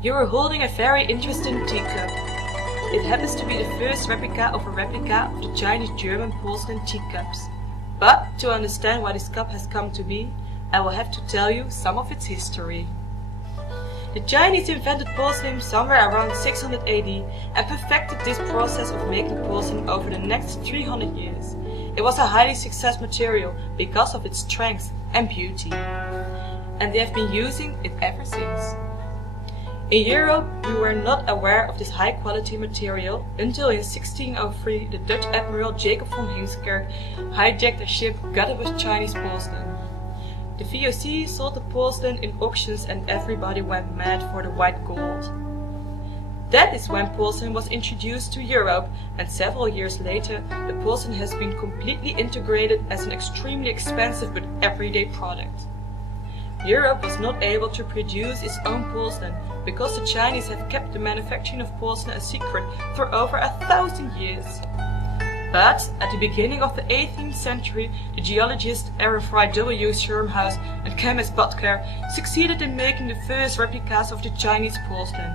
You are holding a very interesting teacup. It happens to be the first replica of the Chinese-German porcelain teacups. But to understand why this cup has come to be, I will have to tell you some of its history. The Chinese invented porcelain somewhere around 600 AD and perfected this process of making porcelain over the next 300 years. It was a highly successful material because of its strength and beauty. And they have been using it ever since. In Europe, we were not aware of this high-quality material until in 1603 the Dutch admiral Jacob von Heemskerk hijacked a ship gutted with Chinese porcelain. The VOC sold the porcelain in auctions and everybody went mad for the white gold. That is when porcelain was introduced to Europe, and several years later the porcelain has been completely integrated as an extremely expensive but everyday product. Europe was not able to produce its own porcelain because the Chinese have kept the manufacturing of porcelain a secret for over 1,000 years. But at the beginning of the 18th century, the geologist Arifrai W. Schirmhaus and chemist Butler succeeded in making the first replicas of the Chinese porcelain.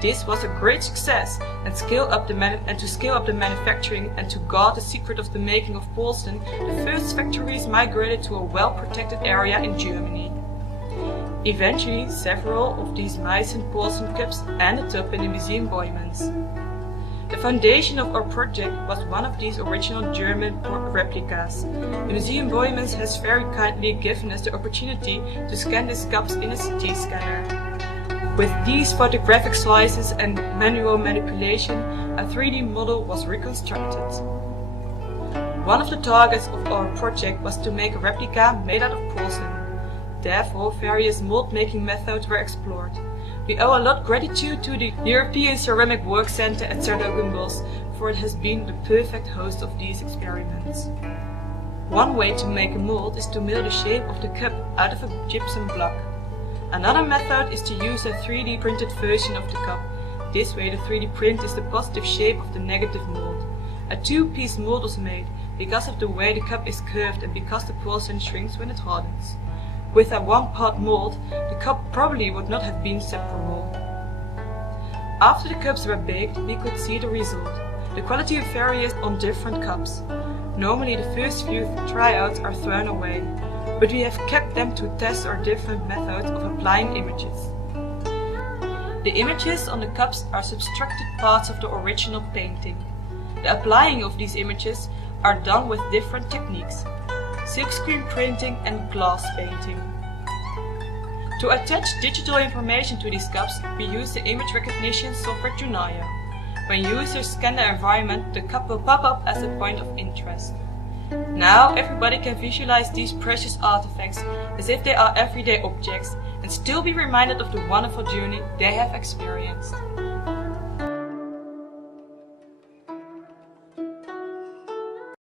This was a great success, and to scale up the manufacturing and to guard the secret of the making of porcelain, the first factories migrated to a well-protected area in Germany. Eventually, several of these Meissen porcelain cups ended up in the museum Boymans. The foundation of our project was one of these original German replicas. The Museum Boymans has very kindly given us the opportunity to scan these cups in a CT scanner. With these photographic slices and manual manipulation, a 3D model was reconstructed. One of the targets of our project was to make a replica made out of porcelain. Therefore, various mold-making methods were explored. We owe a lot of gratitude to the European Ceramic Work Center at Zerdogenbos, for it has been the perfect host of these experiments. One way to make a mold is to mill the shape of the cup out of a gypsum block. Another method is to use a 3D printed version of the cup. This way the 3D print is the positive shape of the negative mold. A two-piece mold was made because of the way the cup is curved and because the porcelain shrinks when it hardens. With a one-part mold, the cup probably would not have been separable. After the cups were baked, we could see the result. The quality varies on different cups. Normally the first few tryouts are thrown away, but we have kept them to test our different methods of applying images. The images on the cups are subtracted parts of the original painting. The applying of these images are done with different techniques: silkscreen printing and glass painting. To attach digital information to these cups, we use the image recognition software Junayo. When users scan the environment, the cup will pop up as a point of interest. Now everybody can visualize these precious artifacts as if they are everyday objects and still be reminded of the wonderful journey they have experienced.